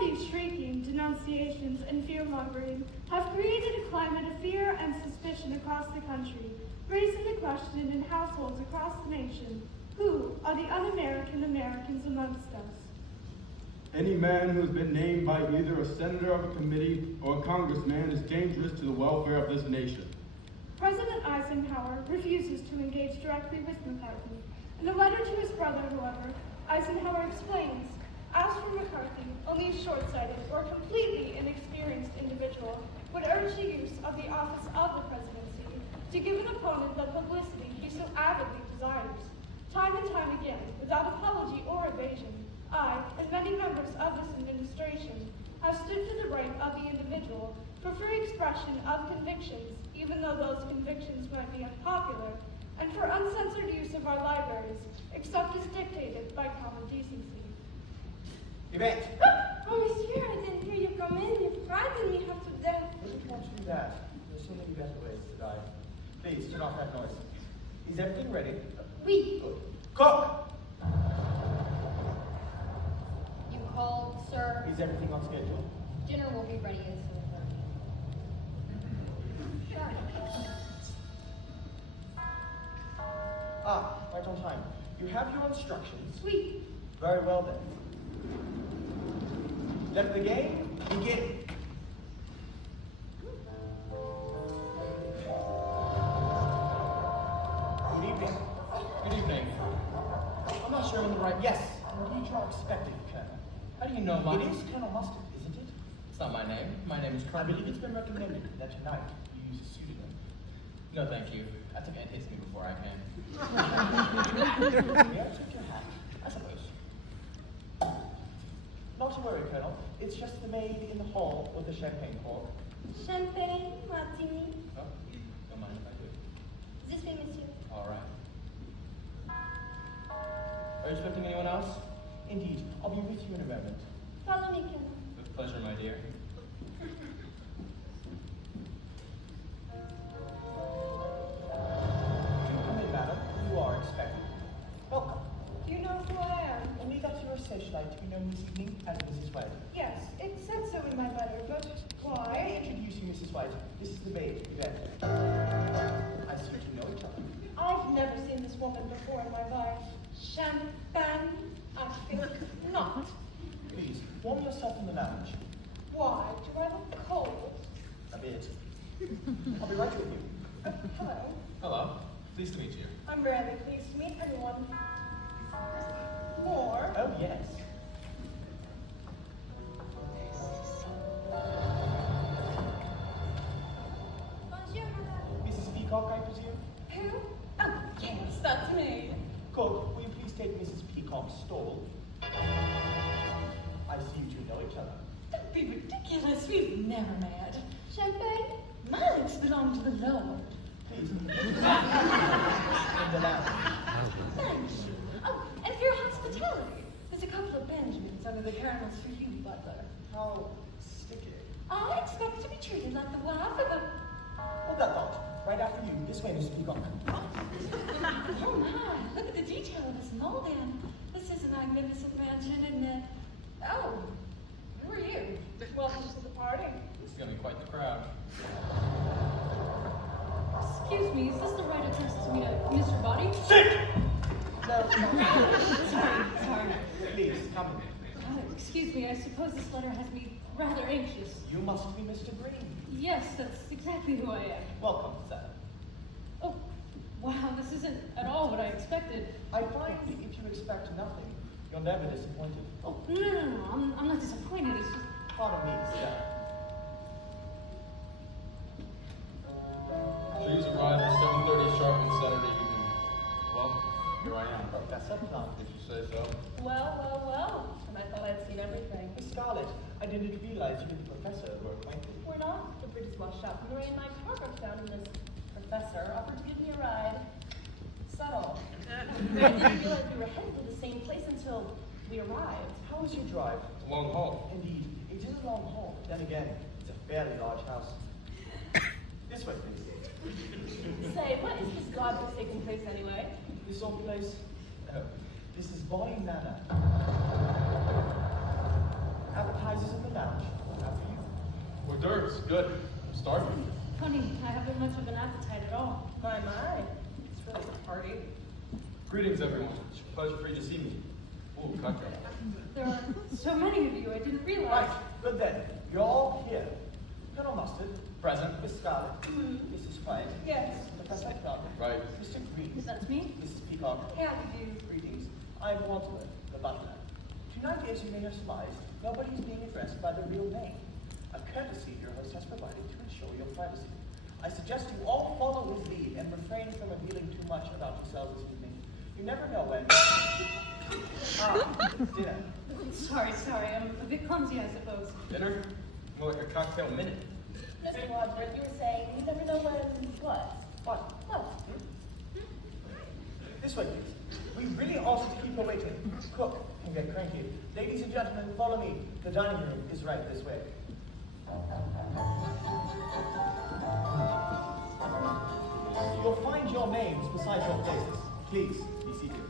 these shrieking, denunciations, and fear-mongering have created a climate of fear and suspicion across the country, raising the question in households across the nation, who are the un-American Americans amongst us? Any man who has been named by either a senator of a committee or a congressman is dangerous to the welfare of this nation. President Eisenhower refuses to engage directly with McCarthy. In a letter to his brother, however, Eisenhower explains, as for McCarthy, only a short-sighted or completely inexperienced individual would urge the use of the office of the presidency to give an opponent the publicity he so avidly desires. Time and time again, without apology or evasion, I, and many members of this administration, have stood to the right of the individual for free expression of convictions, even though those convictions might be unpopular, and for uncensored use of our libraries, except as dictated by common decency. Yvette! Oh, monsieur, I didn't hear you come in. You frightened me half to death. I didn't want to do that. There's so many better ways to die. Please, turn off that noise. Is everything ready? Oui. Good. Cook! You called, sir? Is everything on schedule? Dinner will be ready at 7:30. Ah, right on time. You have your instructions. Oui. Very well then. Let the game begin. Good evening. Good evening. I'm not sure I'm in the right. Yes, indeed you are expected, Colonel. How do you know my... It is Colonel Mustard, isn't it? It's not my name. My name is I Colonel. believe it's been recommended that tonight you use a pseudonym. No, thank you. I think Ed hits me before I can. May I take your hat? I suppose. Not to worry, Colonel. It's just the maid in the hall with the champagne cork. Champagne, martini. Oh, don't mind if I do. This way, monsieur. All right. Are you expecting anyone else? Indeed. I'll be with you in a moment. Follow me, Colonel. With pleasure, my dear. Come in, madam. You are expected. Welcome. Do you know who I am? Only that you're a socialite to be known this evening as Mrs. White. Yes, it said so in my letter, but Let me why? introduce you, Mrs. White. This is the maid, Yvette. I see you know each other. I've never seen this woman before in my life. Champagne? I think not. Please, warm yourself in the lounge. Why? Do I look cold? A bit. I'll be right with you. Hello. Hello. Pleased to meet you. I'm rarely pleased to meet anyone. More? Oh, yes. Bonjour, madame. Mrs. Peacock, I presume? Who? Oh, yes, that's me. Cook, will you please take Mrs. Peacock's stall? I see you two know each other. Don't be ridiculous. We've never met. Champagne? Malice belong to the Lord. Please. In the lounge. Thank you. Oh, and for your hospitality. There's a couple of Benjamins under the caramels for you, butler. How sticky. I expect to be treated like the wife of a... Hold that thought. Right after you. This way, Mrs. Peacock. Oh my, look at the detail of this molding. This is a magnificent mansion, isn't it? Oh, who are you? Welcome to the party. This is going to be quite the crowd. Excuse me, is this the right address to meet Mr. Body? Sit! No, Sorry. please, come in. Excuse me, I suppose this letter has me rather anxious. You must be Mr. Green. Yes, that's exactly who I am. Welcome, sir. Oh, wow, this isn't at all what I expected. I find if you expect nothing, you're never disappointed. Oh, no, I'm not disappointed, it's just... Pardon me, sir. Please arrive at 7:30 sharp on Saturday evening. Well, here I am. Professor Plum. If you say so. Well, and I thought I'd seen everything. Miss Scarlett, I didn't realize you and the professor were acquainted. We're not. The bridge is washed out from the rain. My car broke down and this professor offered to give me a ride. Subtle. I didn't realize we were headed to the same place until we arrived. How was your drive? It's a long haul. Indeed, it is a long haul. Then again, it's a fairly large house. This way, please. Say, what is this godforsaken place anyway? This old place? This is Bonnie Manor. Appetizers in the lounge. After you. Hors d'oeuvres, good. I'm starving. Funny, I haven't much of an appetite at all. My. It's really a party. Greetings, everyone. It's a pleasure for you to see me. Ooh, cocktail. There are so many of you, I didn't Right, realize. good then. You're all here. Colonel Mustard. Present. Miss Scarlet. Mrs. White. Yes. Professor Clark. Right. Mr. Green. That's me? Mrs. Peacock. How do you? Greetings. I'm Wadsworth, the butler. Tonight, as you may have surmised, nobody is being addressed by the real name. A courtesy your host has provided to ensure your privacy. I suggest you all follow his lead and refrain from revealing too much about yourselves this evening. You never know when. Dinner. Sorry, I'm a bit clumsy, I suppose. Dinner? More like a cocktail minute. Mr. Wadsworth, you were saying you never know when what? What? What? This way, please. We really ought to keep her waiting. Cook can get cranky. Ladies and gentlemen, follow me. The dining room is right this way. You'll find your names beside your places. Please, be seated.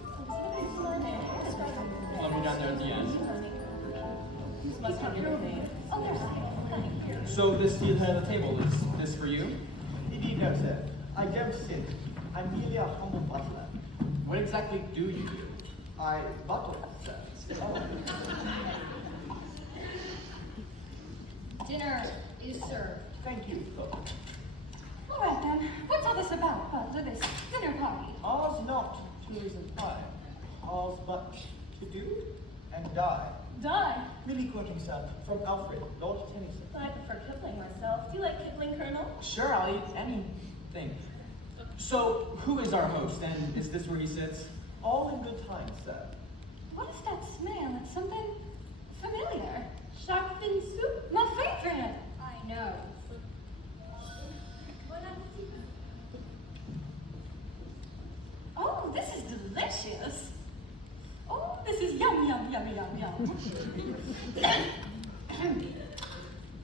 I'll be down there at the end. This must have your name. Oh, there's mine. So this seat at the table, is this for you? Indeed, no, sir. I don't sin. I'm merely a humble butler. What exactly do you do? I butler, sir. Dinner is served. Thank you, cook. All right then, what's all this about? This dinner party? Ours not to lose a time. Ours but to do and die. Die. Really quoting, sir, from Alfred, Lord Tennyson. I prefer Kipling myself. Do you like Kipling, Colonel? Sure, I'll eat anything. So, who is our host, and is this where he sits? All in good time, sir. What is that smell? It's something familiar. Shark fin soup? My favorite. I know. Oh, this is delicious. Oh, this is yum, yum, yum, yum, yum.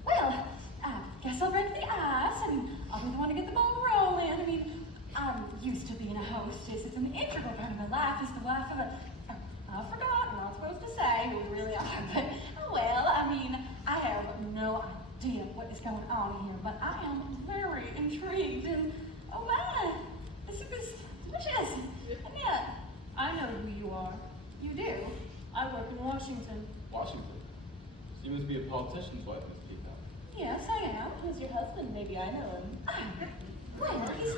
Well, I guess I'll break the ice, and I'll be the one to get the ball rolling. I mean, I'm used to being a hostess. It's an integral part of my life as the wife of a... I forgot, I'm not supposed to say who we really are, but, well, I mean, I have no idea what is going on here, but I am very intrigued, and, oh my, this is delicious, isn't it? I know who you are. You do? I work in Washington. Washington. Seems to be a politician's wife, Miss Peacock. Yes, I am. Who's your husband? Maybe I know him. Well, he's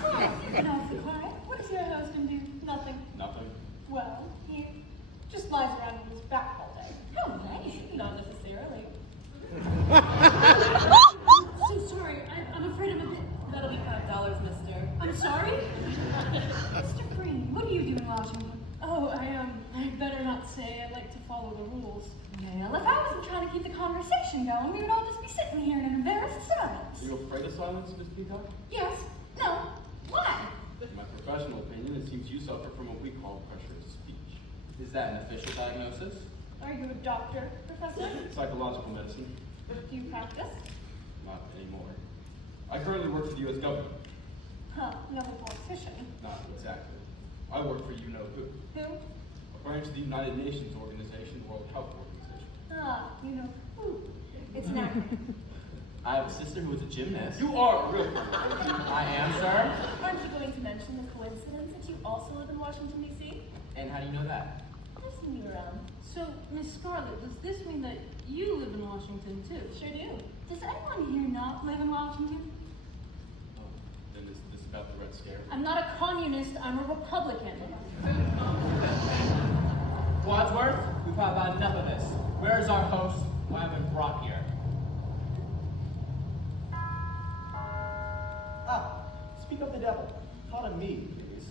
fine. You know, the quiet. What does your husband do? Nothing. Nothing. Well, he just lies around on his back all day. How nice. Not necessarily. So sorry, I'm afraid I'm a bit... That'll be $5, mister. I'm sorry? Mr. Green, what do you do in Washington? Oh, I better not say. I like to follow the rules. Well, if I wasn't trying to keep the conversation going, we would all just be sitting here in an embarrassed silence. Are you afraid of silence, Miss Peacock? Yes. No. Why? In my professional opinion, it seems you suffer from what we call pressure of speech. Is that an official diagnosis? Are you a doctor, Professor? Psychological medicine? Do you practice? Not anymore. I currently work for the U.S. government. Huh, no politician. Not exactly. I work for you-know-who. Who? A branch of the United Nations Organization, World Health Organization. Ah, you know who. It's an acronym. I have a sister who is a gymnast. You are a real I am, sir. Aren't you going to mention the coincidence that you also live in Washington, D.C.? And how do you know that? I've seen you around. So, Miss Scarlet, does this mean that you live in Washington, too? Sure do. Does anyone here not live in Washington? Oh, then is this about the Red Scare? I'm not a communist, I'm a Republican. Wadsworth, we've had about enough of this. Where is our host who I have been brought here? Ah, speak of the devil. Pardon me, please.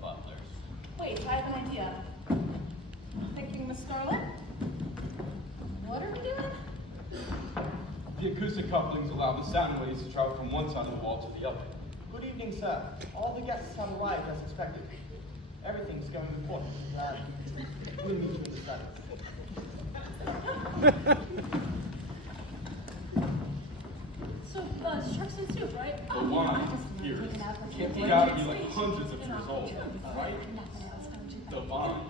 Butlers. Wait, I have an idea. Thinking, Miss Scarlet? What are we doing? The acoustic couplings allow the sound waves to travel from one side of the wall to the other. Good evening, sir. All the guests have arrived as expected. Everything's going according to plan. We'll meet you in the study. So, You gotta be like hundreds of years old, right? Nothing else, don't you? Divine.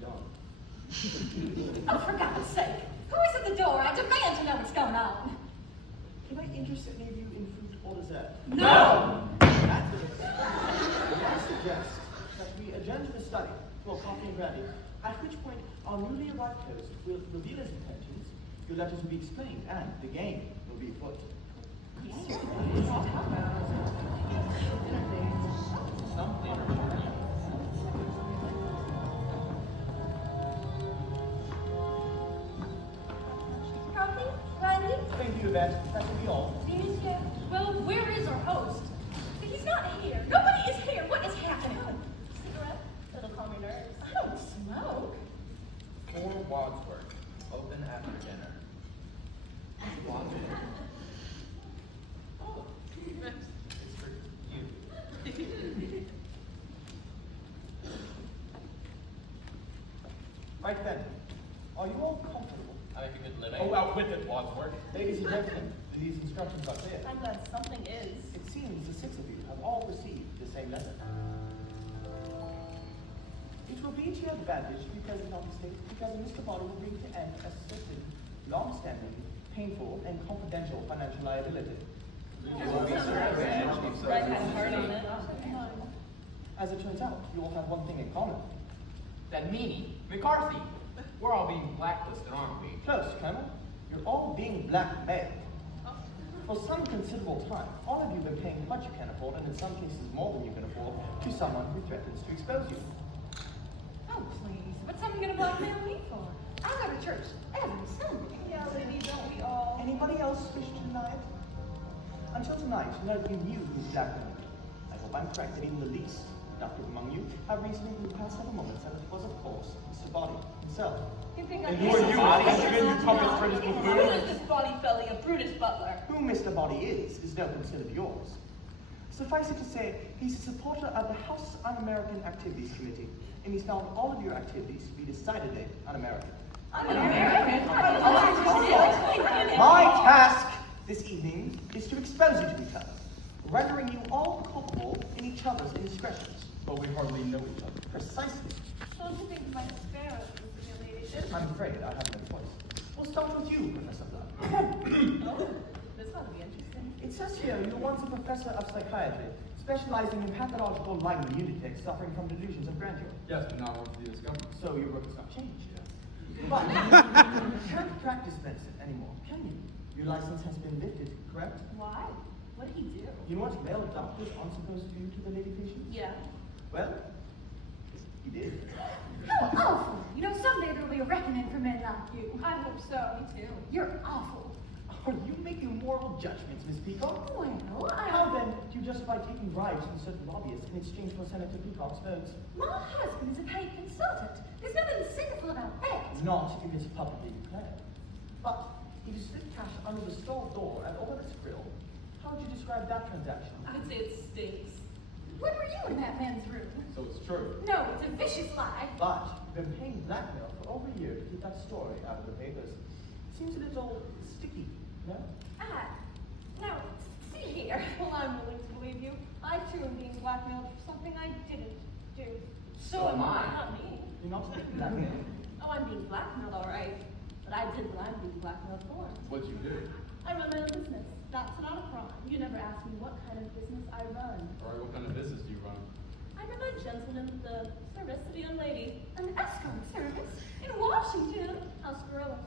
Young. Oh, for God's sake! Who is at the door? I demand to know what's going on. Can I interest any of you in fruit or dessert? No! That's it. I suggest that we adjourn to the study for coffee and brandy, at which point our newly arrived host will reveal his intentions, your letters will be explained, and the game will be afoot. Coffee? Brandy? Thank you, Yvette. That will be all. Monsieur? Well, where is our host? He's not here. Nobody is here. What is happening? Cigarette? It'll calm your nerves. I don't smoke. 4 Wadsworth. Open after dinner. Wadsworth. Oh, it's for you. Right then, are you all comfortable? I make a good living. Oh, out with it, Wadsworth. Ladies and gentlemen, these instructions are clear. I'm glad something is. It seems the 6 of you have all received the same letter. It will be to your advantage to be present on the stage because Mr. Potter will bring to end a certain, long-standing, painful, and confidential financial liability. Right, had a heart on it. As it turns out, you all have one thing in common. That meanie, McCarthy. We're all being blacklisted, aren't we? Close, Colonel. You're all being blackmailed. For some considerable time, all of you have been paying what you can afford, and in some cases more than you can afford, to someone who threatens to expose you. Oh, please. What's someone gonna blackmail me for? I go to church every Sunday. Yeah, lady, don't we all? Anybody else wish to deny it? Until tonight, none of you knew who blackmailed you. I hope I'm correct that even the least productive among you have reasoning in the past several moments, and it was, of course, Mr. Body himself. You think And who are you? You puppet British Who buffoon? is this body felly, a Brutus butler? Who Mr. Body is no concern of yours. Suffice it to say, he's a supporter of the House Un-American Activities Committee, and he's found all of your activities to be decidedly un-American. Un-American? My task this evening is to expose you to each other, rendering you all culpable in each other's indiscretions. But we hardly know each other. Precisely. Don't you think you might spare us, Mr. Ladyship? I'm afraid I have no choice. We'll start with you, Professor Blood. Oh, this ought to be interesting. It says here you were once a professor of psychiatry, specializing in pathological lying lunatics suffering from delusions of grandeur. Yes, but not once the discovery. So your work has not changed. But you can't practice medicine anymore, can you? Your license has been lifted, correct? Why? What did he do? You know what male doctors aren't supposed to do to their lady patients? Yeah. Well, he did. How awful! You know, someday there'll be a reckoning for men like you. I hope so. Me too. You're awful. Are you making moral judgments, Miss Peacock? Well, How then do you justify taking bribes from certain lobbyists in exchange for Senator Peacock's votes? My husband is a paid consultant. There's nothing sinful about that. Not if it's publicly declared. But if you slip cash under the store door and open its grill, how would you describe that transaction? I'd say it stinks. When were you in that man's room? So it's true. No, it's a vicious lie. But you've been paying blackmail for over a year to keep that story out of the papers. Seems a little sticky, no? Now, see here. Well, I'm willing to believe you. I too am being blackmailed for something I didn't do. So am I. Not me. You're not being blackmailed. Oh, I'm being blackmailed, all right. But I did what I'm being blackmailed for. What'd you do? I run my own business. That's not a crime. You never asked me what kind of business I run. Alright, what kind of business do you run? I run a gentleman with the service of a young lady. An escort service in Washington. How scurrilous.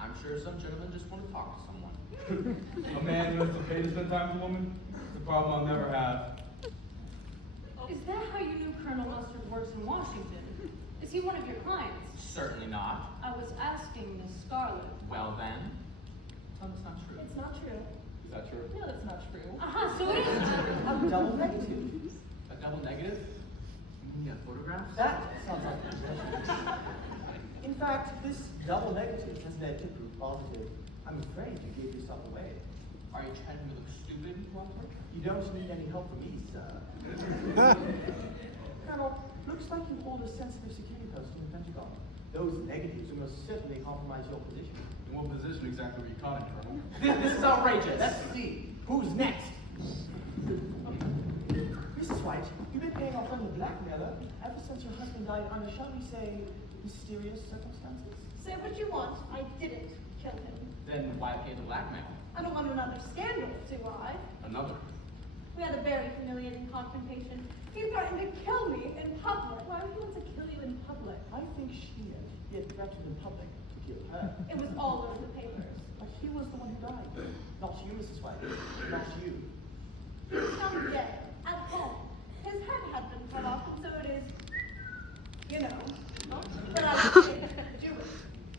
I'm sure some gentlemen just want to talk to someone. A man who has to pay to spend time with a woman? It's a problem I'll never have. Is that how you knew Colonel Mustard works in Washington? Is he one of your clients? Certainly not. I was asking Miss Scarlet. Well then, tell me it's not true. It's not true. Is that true? No, it's not true. So it is true. A double negative. A double negative? You mean photographs? That sounds like an impression. In fact, this double negative has led to proof positive. I'm afraid you gave yourself away. Are you trying to look stupid, Walter? You don't need any help from me, sir. Colonel, looks like you hold a sensitive security post in the Pentagon. Those negatives will most certainly compromise your position. In what position exactly were you caught in, Colonel? This is outrageous. Let's see. Who's next? paying off on the blackmailer ever since your husband died under, shall we say, mysterious circumstances? Say what you want, I didn't kill him. Then why pay the blackmail? I don't want another scandal, do I? Another. We had a very humiliating confrontation. He threatened to kill me in public. Why would he want to kill you in public? I think she did. He had threatened in public to kill her. It was all over the papers. But he was the one who died. Not you, Mrs. White. Not you. He was found dead, at home. His head had been cut off, and so it is, you know. But I was able to do it.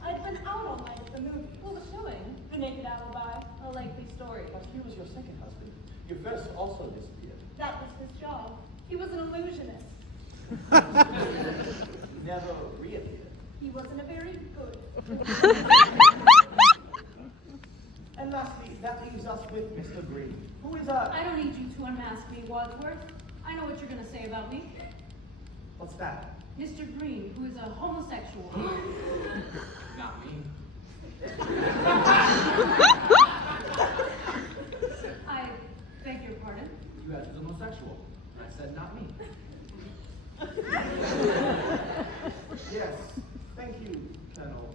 I'd been out all night at the movie. What was showing? The Naked Alibi. A likely story. But he was your second husband. Your first also disappeared. That was his job. He was an illusionist. Never reappeared. He wasn't a very good. And lastly, that leaves us with Mr. Green, who is a... I don't need you to unmask me, Wadsworth. I know what you're gonna say about me. What's that? Mr. Green, who is a homosexual. Not me. I beg your pardon. You asked was homosexual. And I said not me. Yes, thank you, Colonel.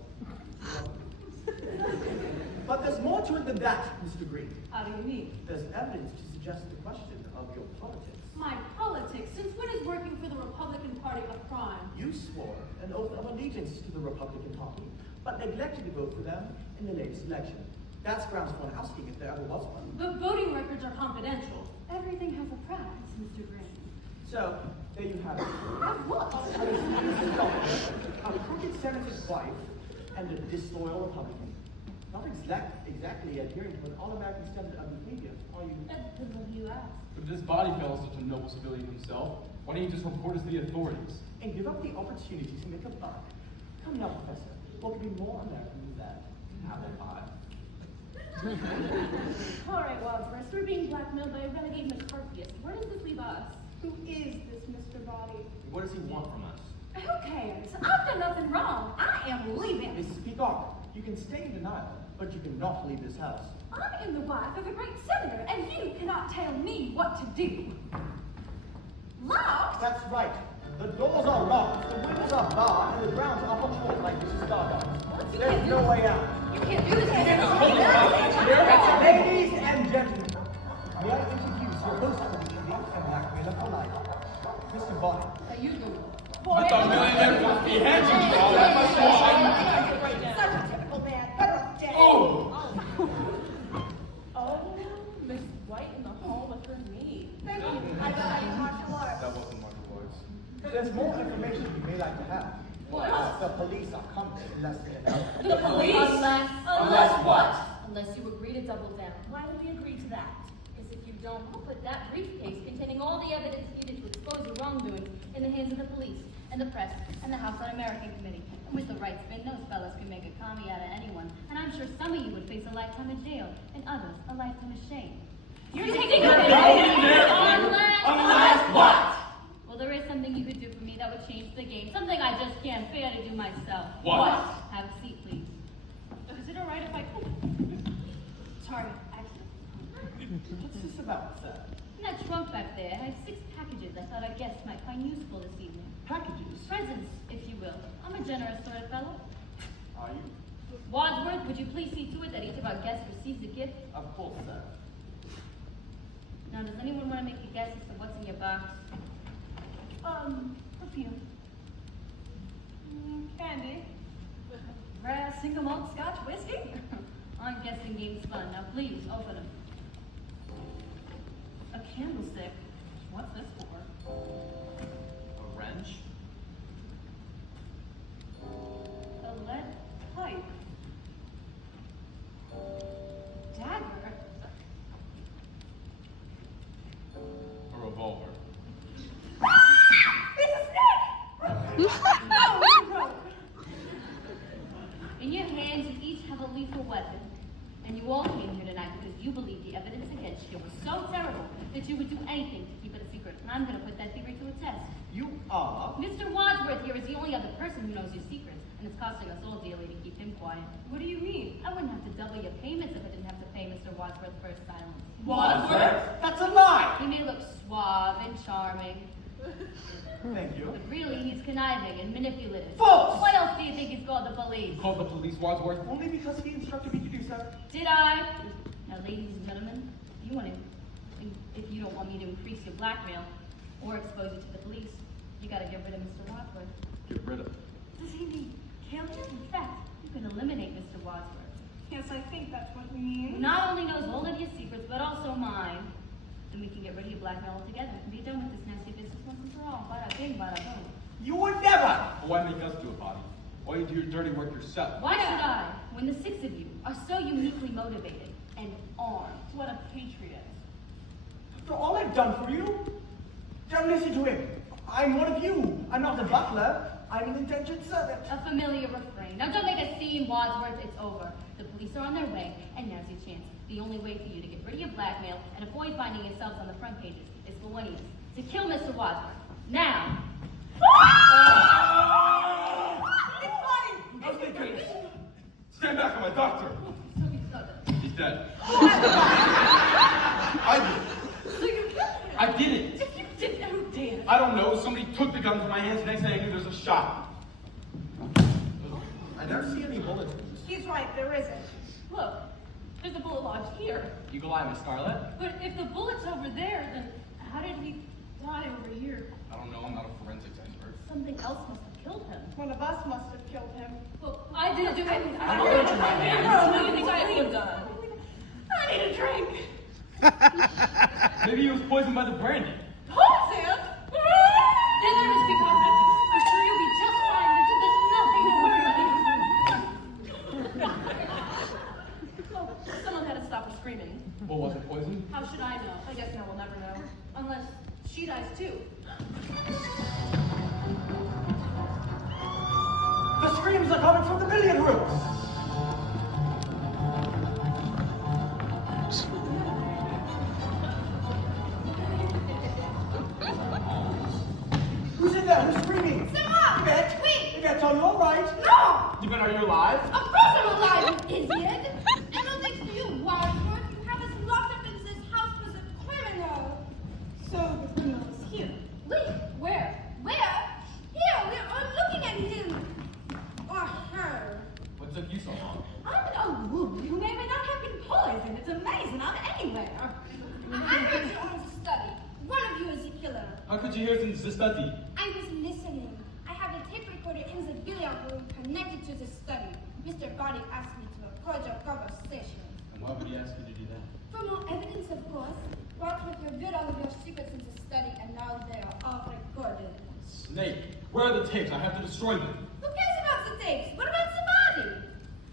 But there's more to it than that, Mr. Green. How do you mean? There's evidence to suggest the question of your politics. My politics. Since when is working for the Republican Party a crime? You swore an oath of allegiance to the Republican Party, but neglected to vote for them in the latest election. That's grounds for an ousting if there ever was one. The voting records are confidential. Everything has a price, Mr. Green. So, there you have it. Have what? A crooked senator's wife and a disloyal Republican. Not exactly adhering to an all-American standard of behavior, are you? That depends on who you ask. But if this body fellow is such a noble civilian himself, why didn't he just report us to the authorities? And give up the opportunity to make a buck. Come now, Professor. What could be more American than that? Apple pie. All right, Wadsworth, we're being blackmailed by a renegade McCarthyist. Where does this leave us? Who is this Mr. Body? What does he want from us? Who cares? I've done nothing wrong. I am leaving. Mrs. Peacock, you can stay in denial, but you cannot leave this house. I am the wife of a great senator, and you cannot tell me what to do. Locked? That's right. The doors are locked, the windows are barred, and the grounds are patrolled like Mrs. Stardust. There's no way out. You can't do this. Ladies and gentlemen, may I introduce your host for the evening and blackmailer for life, Mr. Bonnet. You do. I thought millionaire would behead you for all that. Such a typical man. Better off dead. Oh! Oh, Miss White in the hall with her maid. Thank you. I studied martial arts. That wasn't martial arts. There's more information you may like to have. What? The police are coming in less than an hour. The police? Unless what? Unless you agree to double down. Why would we agree to that? Because if you don't, we'll put that briefcase containing all the evidence needed to expose your wrongdoings in the hands of the police, and the press, and the House Un-American Committee. And with the right spin, those fellas can make a commie out of anyone. And I'm sure some of you would face a lifetime in jail, and others a lifetime of shame. You're taking a Unless what? Well, there is something you could do for me that would change the game. Something I just can't bear to do myself. What? Have a seat, please. Is it alright if I... Sorry, accident. What's this about, sir? In that trunk back there, I have 6 packages I thought our guests might find useful this evening. Packages? Presents, if you will. I'm a generous sort of fellow. Are you? Wadsworth, would you please see to it that each of our guests receives a gift? Of course, sir. Now, does anyone want to make a guess as to what's in your box? Perfume. Candy. Rare single malt Scotch whiskey? I'm guessing game's fun. Now, please, open them. A candlestick. What's this for? A wrench? A lead pipe. Dagger. A revolver. In your hands, you each have a lethal weapon. And you all came here tonight because you believe the evidence against you was so terrible that you would do anything to keep it a secret. And I'm going to put that theory to a test. You are? Mr. Wadsworth here is the only other person who knows your secrets, and it's costing us all dearly to keep him quiet. What do you mean? I wouldn't have to double your payments if I didn't have to pay Mr. Wadsworth for his silence. Wadsworth? That's a lie! He may look suave and charming, Thank you. But really, he's conniving and manipulative. False! What else do you think he's called the police? You called the police, Wadsworth? Only because he instructed me to do so. Did I? Now, ladies and gentlemen, if you don't want me to increase your blackmail or expose you to the police, you gotta get rid of Mr. Wadsworth. Get rid of it. Does he mean kill him? In fact, you can eliminate Mr. Wadsworth. Yes, I think that's what he means. Who not only knows all of your secrets, but also mine. Then we can get rid of your blackmail altogether and be done with this nasty business once and for all. Bada bing, bada boom. You would never! But why make us do it, Bobby? Why you do your dirty work yourself? Why should I, when the six of you are so uniquely motivated and armed? What a patriot. After all I've done for you? Don't listen to him. I'm one of you. I'm not the butler. I'm an indentured servant. A familiar refrain. Now don't make a scene, Wadsworth. It's over. The police are on their way, and now's your chance. The only way for you to get rid of your blackmail and avoid finding yourselves on the front pages is for one of you to kill Mr. Wadsworth. Now! Okay, goodness. Stand back on my doctor. He's dead. I did it. So you killed him? I did it. If you didn't, who did? I don't know. Somebody took the gun from my hands. Next thing I knew, there's a shot. I don't see any bullets. He's right, there isn't. Look, there's a bullet lodged here. Eagle Eye, Miss Scarlet. But if the bullet's over there, then how did he die over here? I don't know. I'm not a forensics expert. Something else must have killed him. One of us must have killed him. Well, I didn't do it. I'm allergic to my hands. No, you think I would have done? I need a drink. Maybe he was poisoned by the brandy. Poison? Then there must be conflict. I'm sure you'll be just fine. There's nothing to worry about. Oh, someone had to stop her screaming. Well, was it poison? How should I know? I guess no, we'll never know. Unless she dies too. The screams are coming from the billiard room. Who's in there? Who's screaming? Someone! Yvette? Wait! Yvette, are you all right? No! Yvette, are you alive? Of course I'm alive, you idiot! And no thanks to you, Wadsworth. You have us locked up in this house as a criminal. So the criminal is here. Wait, Where? where? Here, we're all looking at him. Or her. What took you so long? I'm a woman who may or may not have been poisoned. It's amazing. I'm anywhere. I heard you on the study. One of you is a killer. How could you hear it in the study? I was listening. I have a tape recorder in the billiard room connected to the study. Mr. Body asked me to record your conversation. And why would he ask you to do that? For more evidence, of course. Wadsworth revealed all of your secrets in the study, and now they are all recorded. Snake, where are the tapes? I have to destroy them. Who cares about the tapes? What about the body?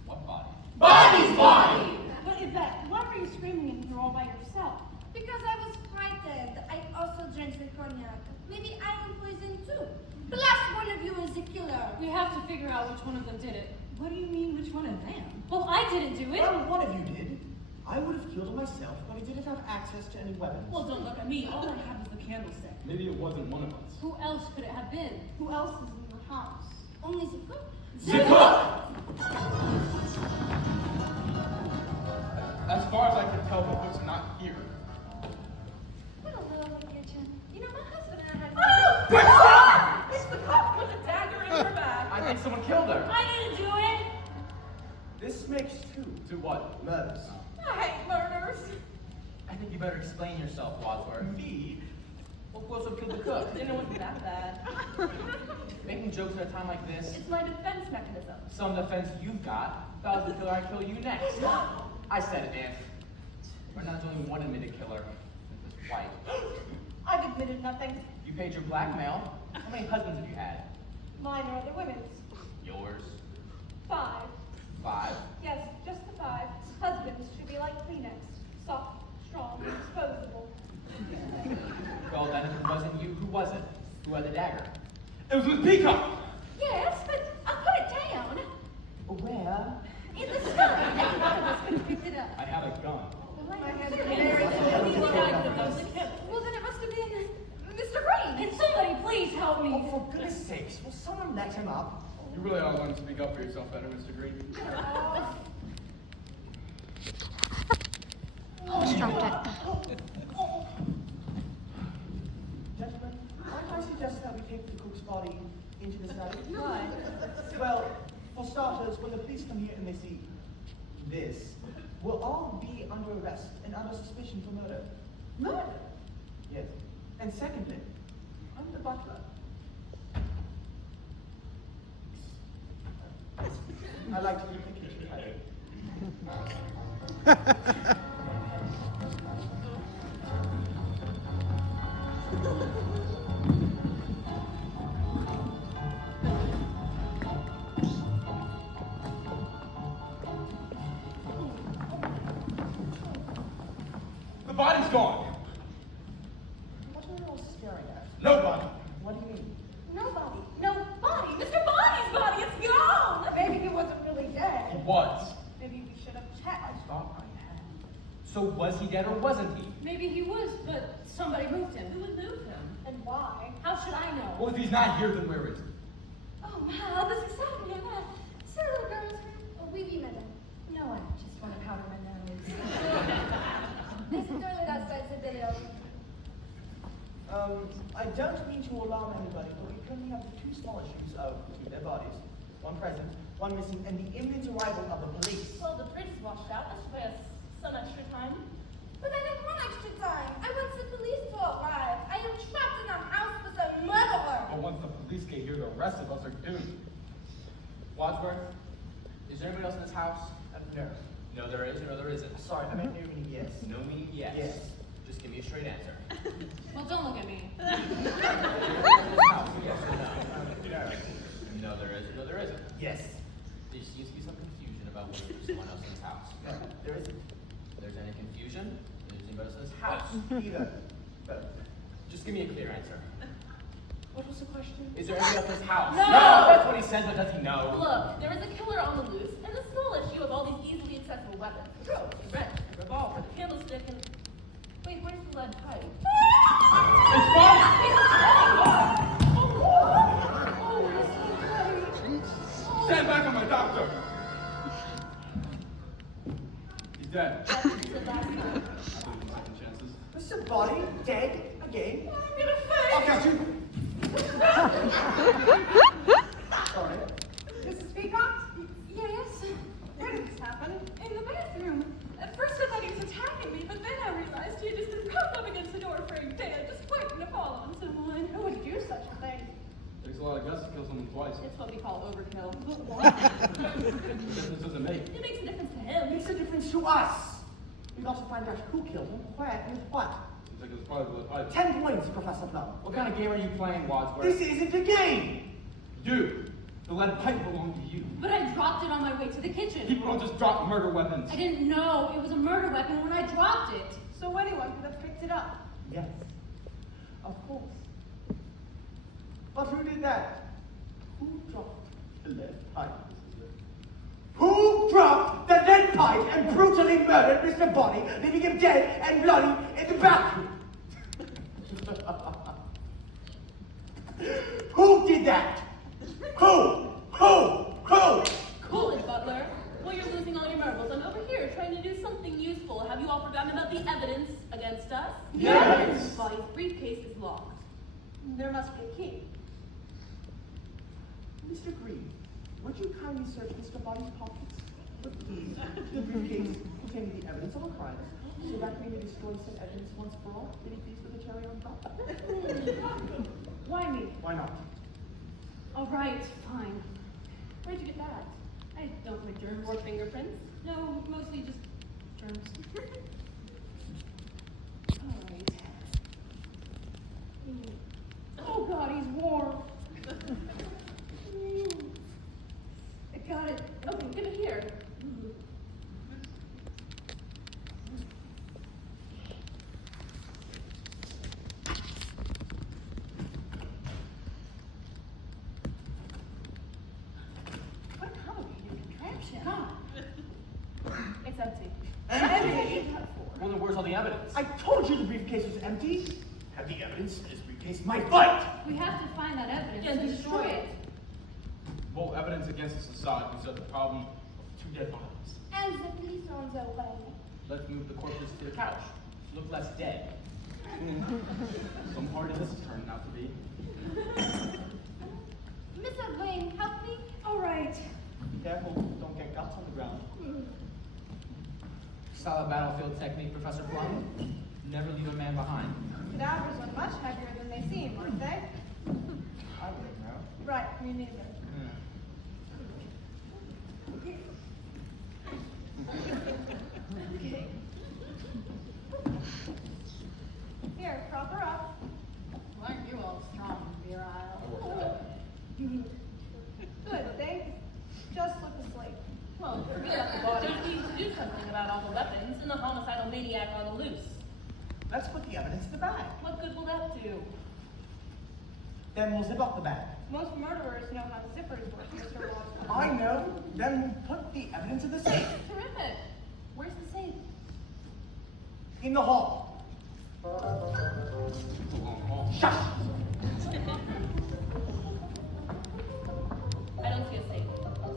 What body? Body's body! But Yvette, why were you screaming in here all by yourself? Because I was frightened. I also drank the cognac. Maybe I am poisoned too. Plus, one of you is a killer. We have to figure out which one of them did it. What do you mean, which one of them? Well, I didn't do it. Well, one of you did. I would have killed him myself, but I didn't have access to any weapons. Well, don't look at me. All I have is the candlestick. Maybe it wasn't one of us. Who else could it have been? Who else is in the house? Only the cook. Zip up! As far as I can tell, the book's not here. Hello, kitchen. You know, my husband and I had... Oh! It's the cop with the dagger in her back. I think someone killed her. I didn't do it. This makes two. To what? Murders. I hate murders. I think you better explain yourself, Wadsworth. Me? What also killed the cook? Dinner wasn't that bad. Making jokes at a time like this. It's my defense mechanism. Some defense you've got. If I was the killer, I'd kill you next. I said it, if. We're not only one admitted killer. It's white. I've admitted nothing. You paid your blackmail. How many husbands have you had? Mine or the women's. Yours. 5. 5. Yes, just the 5. Husbands should be like Kleenex. Soft, strong, disposable. Well, then, if it wasn't you, who was it? Who had the dagger? It was Miss Peacock! Yes, but I put it down. Where? In the study. Any one of us could have picked it up. I had a gun. I had a Well, very then it must have been Mr. Green. Can somebody please help me? Oh, for goodness sakes, will someone let him up? You really ought to learn to speak up for yourself better, Mr. Green. Gentlemen, might I see into the study? Why? Well, for starters, when the police come here and they see this, we'll all be under arrest and under suspicion for murder. Murder? Yes. And secondly, I'm the butler. I like to keep the kitchen tidy. The body's gone. What are you all staring at? Nobody. What do you mean? Nobody. No body! Mr. Body's body, it's gone! Maybe he wasn't really dead. He was. Maybe we should have checked. Thought I had. So was he dead or wasn't he? Maybe he was, but somebody moved him. Who would move him? And why? How should I know? Well, if he's not here, then where is he? Oh, wow, this is so weird. Sir, little girls, Oui, oui, madame. no, I just want to powder my nose. There's a toilet outside the video. I don't mean to alarm anybody, but we currently have two small issues of two dead bodies. One present, one missing, and the imminent arrival of the police. Well, the bridge is washed out. That should buy us some extra time. But I don't want extra time. I want the police to arrive. I am trapped in a house with a murderer. But once the police get here, the rest of us are doomed. Wadsworth, is there anybody else in this house? No. No, there is, or no, there isn't. Sorry, I meant no meaning yes. No meaning yes. Yes. Just give me a straight answer. Well, don't look at me. Yes or no? No, there is, or no, there isn't. Yes. There seems to be some confusion about whether there's someone else in this house. No, there isn't. If there's any confusion, there's anybody else in this house. Either. Both. Just give me a clear answer. What was the question? Is there anybody else in this house? No! That's what he said, but does he know? Look, there is a killer on the loose, and a small issue of all these easily accessible weapons. A rope, a wrench, a revolver, a candlestick, and... Wait, where's the lead pipe? It's fine! Stand back on my doctor! He's dead. Second chances. Mr. Body dead again? I'm gonna faint. I'll catch you! Sorry. Mrs. Peacock? Yes, Where did this happen? in the bathroom. At first I thought he was attacking me, but then I realized he had just been propped up against the door framed dead, just waiting to fall on someone. Who would do such a thing? Takes a lot of guts to kill someone twice. It's what we call overkill. What difference does it make? It makes a difference to It him. makes a difference to us. We got to find out who killed him, where, and what. Seems like it was probably the pipe. 10 points, Professor Plum. What kind of game are you playing, Wadsworth? This isn't a game. Dude, the lead pipe belonged to you. But I dropped it on my way to the kitchen. People don't just drop murder weapons. I didn't know it was a murder weapon when I dropped it. So anyone could have picked it up. Yes, of course. But who did that? Who dropped the lead pipe? Who dropped the lead pipe and brutally murdered Mr. Body, leaving him dead and bloody in the bathroom? Who did that? Who? Cool it, Butler. Well, you're losing all your marbles. I'm over here trying to do something useful. Have you all forgotten about the evidence against us? Yes. Body's briefcase is locked. There must be a key. Mr. Green, would you kindly search Mr. Body's pockets for keys to the briefcase containing the evidence of a crime, so that we may destroy said evidence once for all, getting peace with a cherry on top? Why me? Why not? All right, fine. Where'd you get that? I don't like germs. More fingerprints? No, mostly just germs. All right. Oh God, he's warm. I got it. Okay, give it here. What a complicated contraption. It's empty. Empty? Well, then where's all the evidence? I told you the briefcase was empty. Have the evidence in this briefcase my fight! We have to find that evidence Yeah, and destroy it. Well, evidence against us aside, we set the problem of two dead bodies. And the police on the way. Let's move the corpses to the couch. Look less dead. Some part of this is turning out to be. Miss Wayne, help me. All right. Be careful, don't get guts on the ground. Solid battlefield technique, Professor Plum. Never leave a man behind. Cadavers are much heavier than they seem, aren't they? I wouldn't know. Right, me neither. Okay. Here, prop her up. Aren't you all strong and virile? Good, thanks. Just look asleep. Well, the body needs to do something about all the weapons and the homicidal maniac on the loose. Let's put the evidence in the bag. What good will that do? Then we'll zip up the bag. Most murderers know how zippers work, Mr. Watson. I know. Then we'll put the evidence in the safe. Terrific. Where's the safe? In the hall. Shut! I don't see a safe.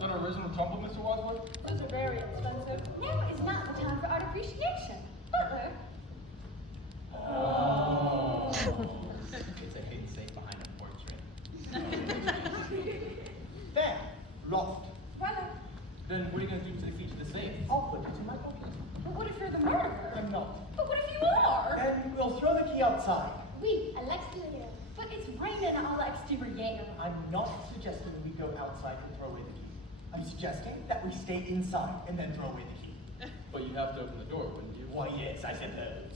An original temple, Mr. Wadsworth? Those are very expensive. Now is not the time for art appreciation. Butler. Oh. It's a hidden safe behind a portrait. There. Locked. Brother. Then what are you going to do to the key to the safe? I'll put it in my pocket. But what if you're the murderer? I'm not. But what if you are? Then we'll throw the key outside. Oui, à l'extérieur. But it's raining à l'extérieur. I'm not suggesting we go outside and throw away the key. I'm suggesting that we stay inside and then throw away the key. But you have to open the door, wouldn't you? Why, yes, I said that.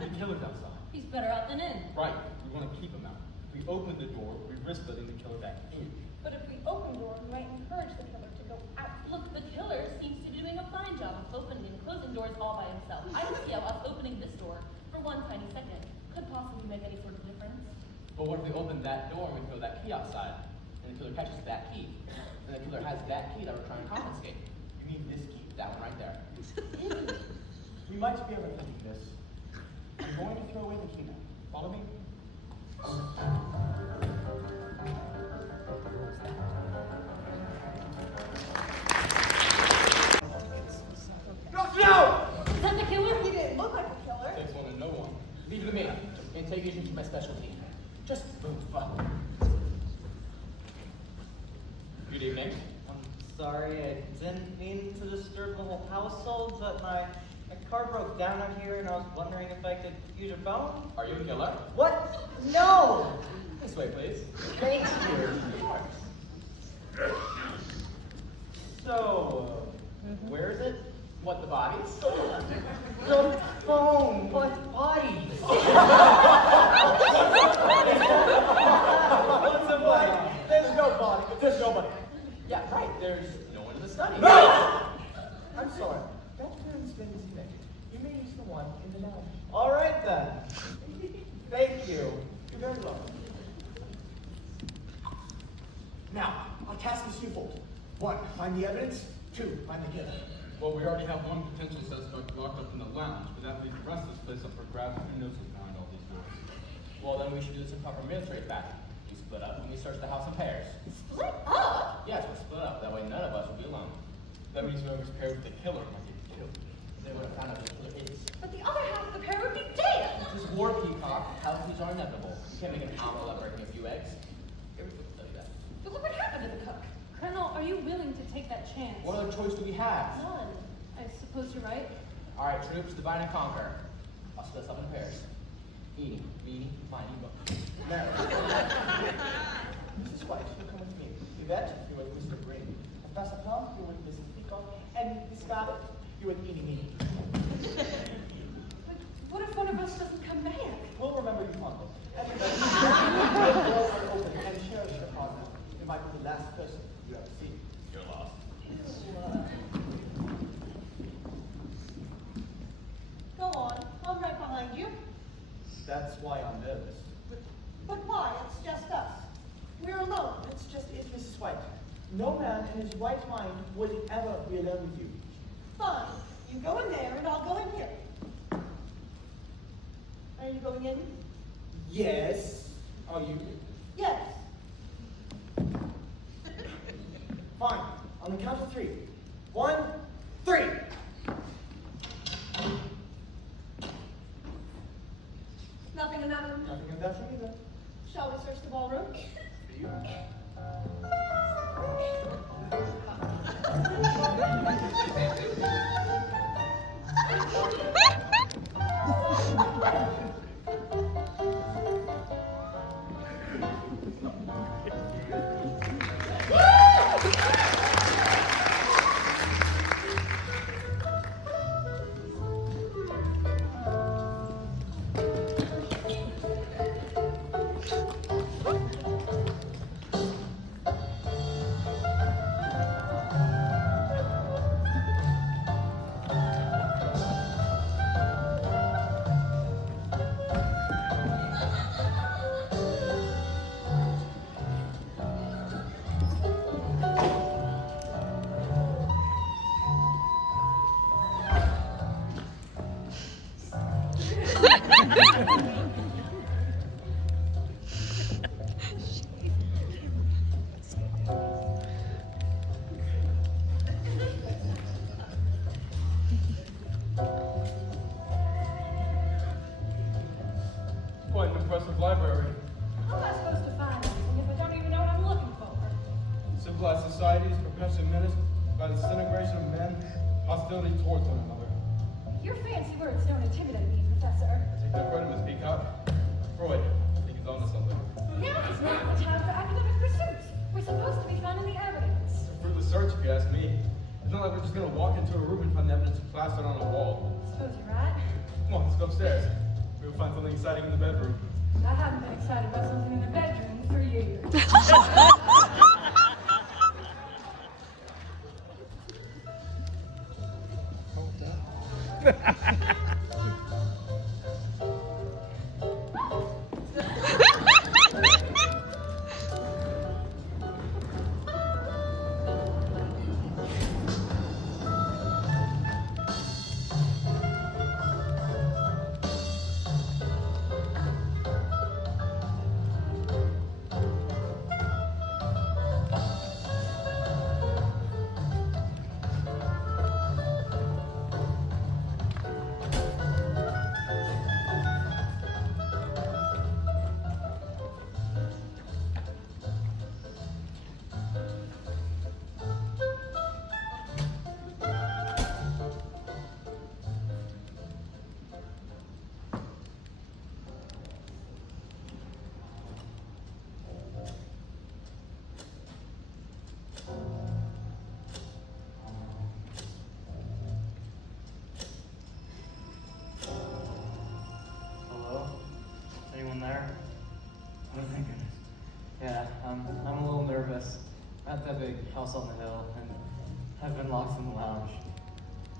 The killer's outside. He's better out than in. Right, we want to keep him out. If we open the door, we risk letting the killer back in. But if we open the door, we might encourage the killer to go out. Look, the killer seems to be doing a fine job of opening and closing doors all by himself. I don't see how us opening this door for one tiny second could possibly make any sort of difference. But what if we open that door and we throw that key outside? And the killer catches that key. And the killer has that key that we're trying to confiscate. You mean this key? That one right there. We might be overthinking this. I'm going to throw away the key now. Follow me? No! Is that the killer? He didn't look like a killer. Takes one to know one. Leave it to me. Interrogation is my specialty. Just move. Good evening. I'm sorry, I didn't mean to disturb the whole household, but my car broke down out here and I was wondering if I could use your phone. Are you a killer? What? No! This way, please. Thank you. So, where is it? What, the bodies? The phone! What bodies? What's a body? There's no body. There's nobody. Yeah, right. There's no one in the study. No! I'm sorry. That room's been disconnected. You may use the one in the lounge. All right then. Thank you. You're very welcome. Now, our task is twofold. 1, find the evidence. 2, find the killer. Well, we already have one potential suspect locked up in the lounge, but that leaves the rest of this place up for grabs. Who knows what's behind all these doors? Well, then we should do this in proper military fashion. We split up and we search the house in pairs. Split up? Yes, we're split up. That way none of us will be alone. That means whoever's paired with the killer might get killed. They would have found out who the killer is. But the other half of the pair would be dead. This is war, Peacock. Casualties are inevitable. You can't make an omelet out breaking a few eggs. Everybody will tell you that. But look what happened to the cook. Colonel, are you willing to take that chance? What other choice do we have? None. I suppose you're right. All right, troops, divide and conquer. I'll split us up in pairs. Eating, meeting, mining, book. Now, Mrs. White, you'll come with me. Yvette, you're with Mr. Green. Professor Plum, you're with Mrs. Peacock. And Miss Scarlett, you're with Eating. But what if one of us doesn't come back? We'll remember you fondly. And remember, the doors are open and cherish your partner. You might be the last person you ever see. You're lost. Go on. I'm right behind you. That's why I'm nervous. But why? It's just us. We're alone. It's just Mrs. White. No man in his right mind would ever be alone with you. Fine. You go in there and I'll go in here. Are you going in? Yes. Are you? Yes. Fine. On the count of 3. 1, 3. Nothing in that room. Nothing in that room either. Shall we search the ballroom? For you? Quite an impressive library. How am I supposed to find anything if I don't even know what I'm looking for? Civilized society is perpetually menaced by the disintegration of men, hostility towards one another. Your fancy words don't intimidate me, Professor. I take that right, Miss Peacock. Freud, I think he's on to something. Now is not the time for academic pursuits. We're supposed to be finding the evidence. For the search, if you ask me. It's not like we're just gonna walk into a room and find evidence plastered on a wall. Suppose you're right. Come on, let's go upstairs. We'll find something exciting in the bedroom. I haven't been excited about something in the bedroom for years. Hello? Anyone there? Oh, thank goodness. Yeah, I'm a little nervous. At that big house on the hill, and I've been locked in the lounge.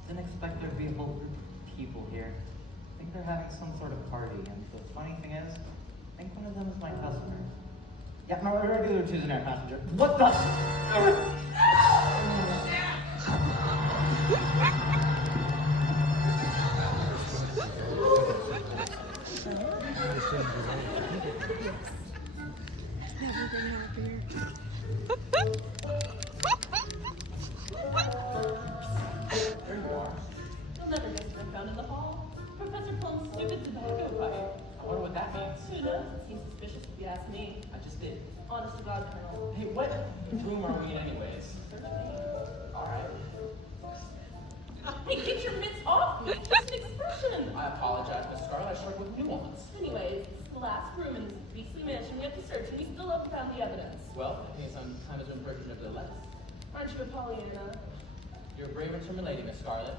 Didn't expect there'd be a whole group of people here. I think they're having some sort of party, and the funny thing is, I think one of them is my customer. Yeah, my regular Tuesday night passenger. What the? There you are. You'll never guess what I found in the hall. Professor Plum's stupid tobacco pipe. I wonder what that means. Who knows? It seems suspicious if you ask me. I just did. Honest to God, Colonel. Hey, what room are we in anyways? Search me. Alright. Hey, get your mitts off me! Just an expression! I apologize, Miss Scarlett. I struck with nuance. Anyways, this is the last room in this beastly mansion we have to search, and we still haven't found the evidence. Well, I think some kind of impression of the less. Aren't you a Pollyanna? You're a brave and determined lady, Miss Scarlett.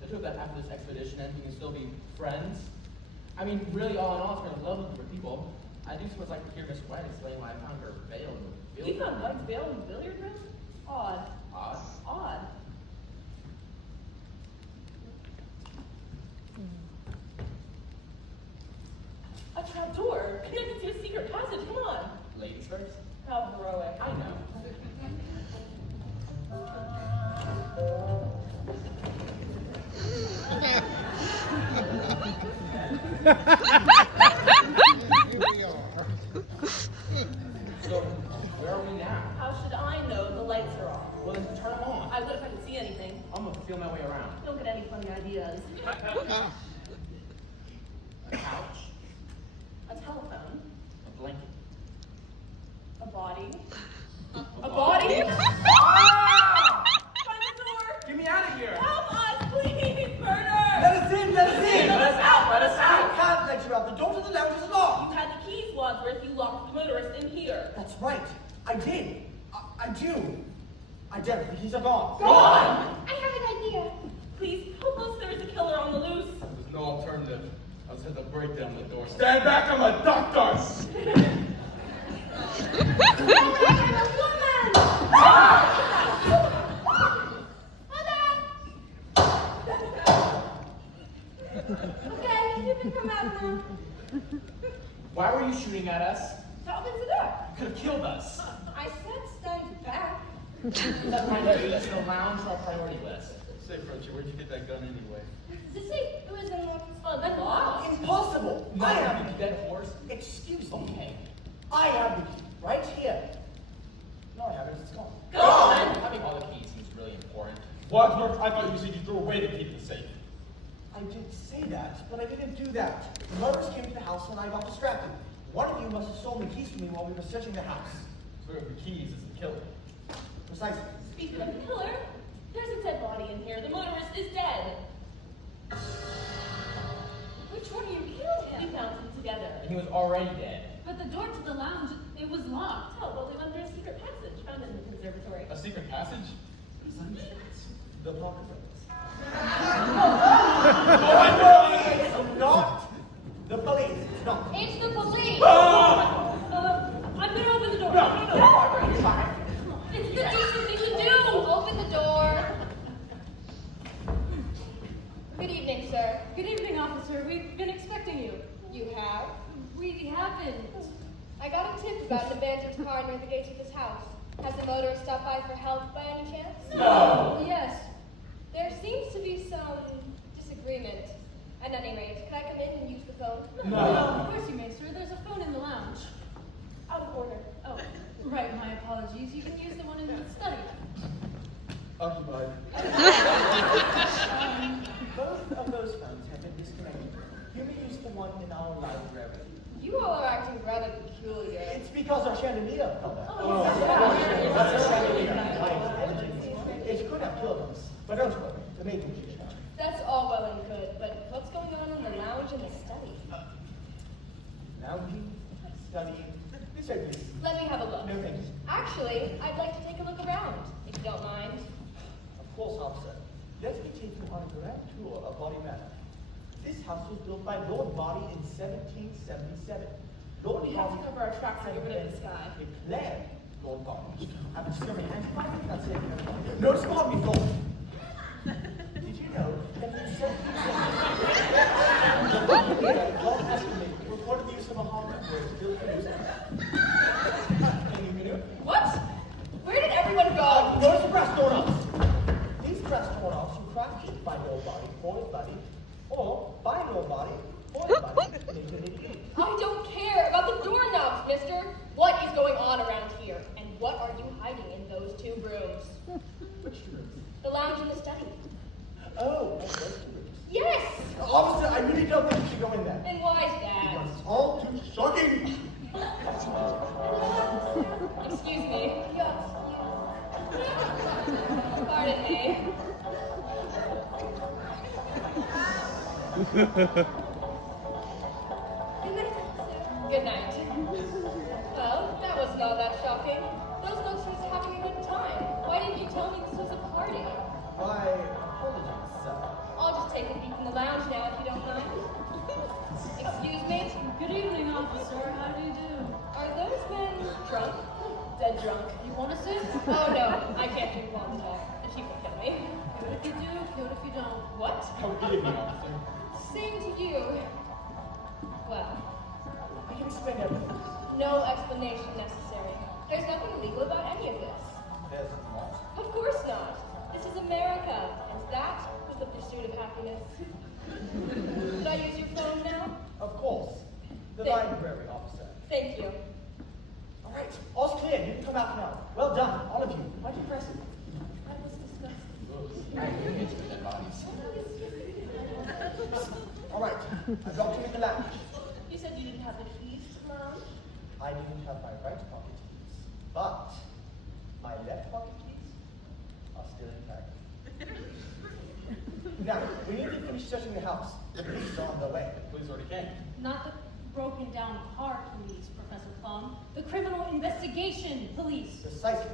The two of that after this expedition ends, we can still be friends. I mean, really, all in all, it's for love for people. I do sort of like to hear Miss White explain why I found her veil in the You billiard found White's veil in the billiard room? Odd. Odd. Odd. A trapdoor connected to a secret passage. Come on. Ladies first. How heroic. I know. So, where are we now? How should I know the lights are off? Well, then turn them on. I would if I could see anything. I'm gonna feel my way around. Don't get any funny ideas. A couch, A telephone. a blanket, A body. a A body? Ah! Find the door! Get me out of here! right. I did. I do. I definitely. He's gone. I have an idea. Please, help us. There is a killer on the loose. There's no alternative. I was had to break down the door. Stand back, I'm a doctor! Okay, you can come out now. Why were you shooting at us? That opens the door. You could have killed us. I said stand back. That's my list. That's the lounge or priority list. Say, Frenchie, where'd you get that gun anyway? Does it say it was unlocked? Oh, that's locked. Impossible. I have the key. dead horse. Excuse me. Okay. I have the key. Right here. No, I haven't. It's gone. Gone! Having all the keys seems really important. Wadsworth, I thought you said you threw away the key to the safe. I did say that, but I didn't do that. The murderers came to the house and I got distracted. One of you must have stolen the keys from me while we were searching the house. So whoever the keys is the killer. Precisely. Speaking of the killer, there's a dead body in here. The motorist is dead. Which one of you killed We him? found them together. And he was already dead. But the door to the lounge, it was locked. Oh, well, they went through a secret passage found in the conservatory. A secret passage? The pocket roads. Not the police. It's not. It's the police! I'm gonna open the door. No. It's the decent thing to do! Open the door. Good evening, sir. Good evening, officer. We've been expecting you. You have? We haven't. I got a tip about an abandoned car near the gates of this house. Has the motorist stopped by for help by any chance? No. Yes. There seems to be some disagreement. At any rate, can I come in and use the phone? Of course you may, sir. There's a phone in the lounge. Out of order. Oh, right. My apologies. You can use the one in the study. Occupied. Both of those phones have been disconnected. You may use the one in our library. You all are acting rather peculiar. It's because our chandelier fell down. Oh, That's a chandelier. It could have killed us, but don't worry. The main thing is That's all well and good, but what's going on in the lounge and the study? lounging, studying. This way, please. Let me have a look. No, thank you. Actually, I'd like to take a look around, if you don't mind. Of course, officer. Let's be taken on a grand tour of Body Manor. This house was built by Lord Body in 1777. Lord We have to Body cover our tracks and get rid of this guy. declared Lord Body. I've discovered antiquity, that's it. No, it's not me, Lord. Did you know that in 1777, Lord Estimate reported the use of a Harvard word to build a music? Any minute? What? Where did everyone go? Notice the brass doorknobs. These brass doorknobs were crafted by Lord Body for his buddy, or by Lord Body for his buddy. I don't care about the doorknobs, mister. What is going on around here? And what are you hiding in those two rooms? Which rooms? The lounge and the study. Oh, those two rooms. Yes! Officer, I really don't think you should go in there. And why is that? It's all too shocking. Excuse me. Pardon me. Good night. Well, that wasn't all that shocking. Those folks were having a good time. Why didn't you tell me this was a party? My apologies, sir. I'll just take a peek in the lounge now if you don't mind. Excuse me? Good evening, officer. How do you do? Are those men drunk? Dead drunk. You want to sit? Oh no, I can't do long talk. The chief will kill me. Good if you do, good if you don't. What? Oh, good evening, officer. Same to you. Well, I can explain everything. no explanation necessary. There's nothing illegal about any of this. There's not. Of course not. This is America, and that was the pursuit of happiness. Could I use your phone now? Of course. The Thank- library, officer. Thank you. All right, all's clear. You can come out now. Well done, all of you. Quite impressive. I was disgusted. Dead bodies. All right, I've got you in the lounge. You said you didn't have the keys to the lounge? I didn't have my right pocket keys, but my left pocket keys are still intact. Now, we need to finish searching the house. The police are on their way. The police already came. Not the broken down car police, Professor Plum. The criminal investigation police. Precisely.